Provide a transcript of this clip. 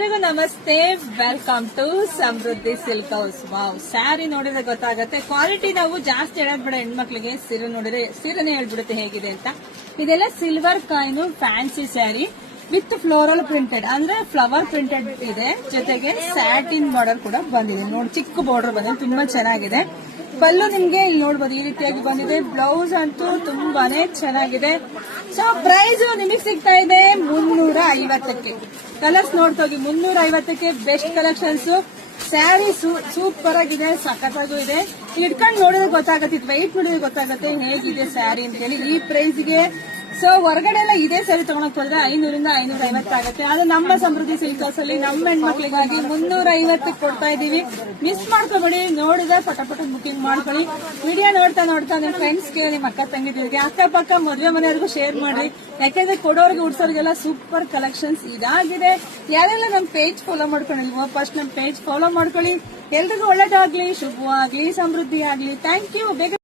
ಎಲ್ಲರಿಗೂ ನಮಸ್ತೆ, welcome to Samruddhi silk house. Wow, sari ನೋಡಿದ್ರೆ ಗೊತ್ತಾಗುತ್ತೆ. ಕ್ವಾಲಿಟಿ ನಾವು ಜಾಸ್ತಿ ಹೇಳೋದ್ ಬೇಡ, ಹೆಣ್ಮಕ್ಳಿಗೆ ಸೀರೆ ನೋಡಿದ್ರೆ ಸೀರೆನೇ ಹೇಳ್ಬಿಡುತ್ತೆ ಹೇಗಿದೆ ಅಂತ. ಇದೆಲ್ಲ silver coin fancy sari with floral printed, ಅಂದ್ರೆ ಫ್ಲವರ್ ಪ್ರಿಂಟೆಡ್ ಇದೆ. ಜೊತೆಗೆ ಸ್ಯಾಟಿನ್ ಬಾರ್ಡರ್ ಕೂಡ ಬಂದಿದೆ. ನೋಡಿ, ಚಿಕ್ಕ ಬಾರ್ಡರ್ ಬಂದಿದೆ, ತುಂಬಾ ಚೆನ್ನಾಗಿದೆ. ಪಲ್ಲು ನಿಮ್ಗೆ ಇಲ್ಲಿ ನೋಡ್ಬೋದು ಈ ರೀತಿಯಾಗಿ ಬಂದಿದೆ. ಬ್ಲೌಸ್ ಅಂತೂ ತುಂಬಾನೇ ಚೆನ್ನಾಗಿದೆ. ಸೊ ಪ್ರೈಸ್ ನಿಮಗೆ ಸಿಗ್ತಾ ಇದೆ 350ಕ್ಕೆ. ಕಲರ್ಸ್ ನೋಡ್ತೋಗಿ, 350ಕ್ಕೆ ಬೆಸ್ಟ್ ಕಲೆಕ್ಷನ್ಸ್. ಸ್ಯಾರಿ ಸೂಪರ್ ಆಗಿದೆ, ಸಖತ್ತಾಗೂ ಇದೆ. ಇಟ್ಕೊಂಡು ನೋಡಿದ್ರೆ ಗೊತ್ತಾಗತ್ತೆ, ವೆಯ್ಟ್ ನೋಡಿದ್ರೆ ಗೊತ್ತಾಗತ್ತೆ ಹೇಗಿದೆ ಸ್ಯಾರಿ ಅಂತ ಹೇಳಿ. ಈ ಪ್ರೈಸ್ಗೆ ಸೊ ಹೊರಗಡೆ ಎಲ್ಲ ಇದೇ ಸ್ಯಾರಿ ತಗೊಳಕ್ ಹೋದ್ರೆ 500ರಿಂದ 550 ಆಗುತ್ತೆ. ಆದ್ರೆ ನಮ್ಮ ಸಮೃದ್ಧಿ ಸಿಲ್ಕ್ ಹೌಸ್ ಅಲ್ಲಿ ನಮ್ಮ ಹೆಣ್ಮಕ್ಳಿಗಾಗಿ 350ಕ್ಕೆ ಕೊಡ್ತಾ ಇದೀವಿ. ಮಿಸ್ ಮಾಡ್ಕೊಬೇಡಿ, ನೋಡಿದ್ರೆ ಪಟ ಬುಕಿಂಗ್ ಮಾಡ್ಕೊಳ್ಳಿ. ವಿಡಿಯೋ ನೋಡ್ತಾ ನಿಮ್ಮ ಫ್ರೆಂಡ್ಸ್ಗೆ, ನಿಮ್ಮ ಅಕ್ಕ ತಂಗಿದಿರಿಗೆ, ಅಕ್ಕಪಕ್ಕ ಮದುವೆ ಮನೆಯವರೆಗೂ ಶೇರ್ ಮಾಡಿ. ಯಾಕಂದ್ರೆ ಕೊಡೋರಿಗೆ ಉಡ್ಸೋರಿಗೆಲ್ಲ ಸೂಪರ್ ಕಲೆಕ್ಷನ್ಸ್ ಇದಾಗಿದೆ. ಯಾರೆಲ್ಲ ನಮ್ ಪೇಜ್ ಫಾಲೋ ಮಾಡ್ಕೊಂಡಿಲ್ವೋ ಫಸ್ಟ್ ನಮ್ ಪೇಜ್ ಫಾಲೋ ಮಾಡ್ಕೊಳ್ಳಿ. ಎಲ್ರಿಗೂ ಒಳ್ಳೇದಾಗ್ಲಿ, ಶುಭವಾಗ್ಲಿ, ಸಮೃದ್ಧಿ ಆಗ್ಲಿ. Thank you. ಬೇಗ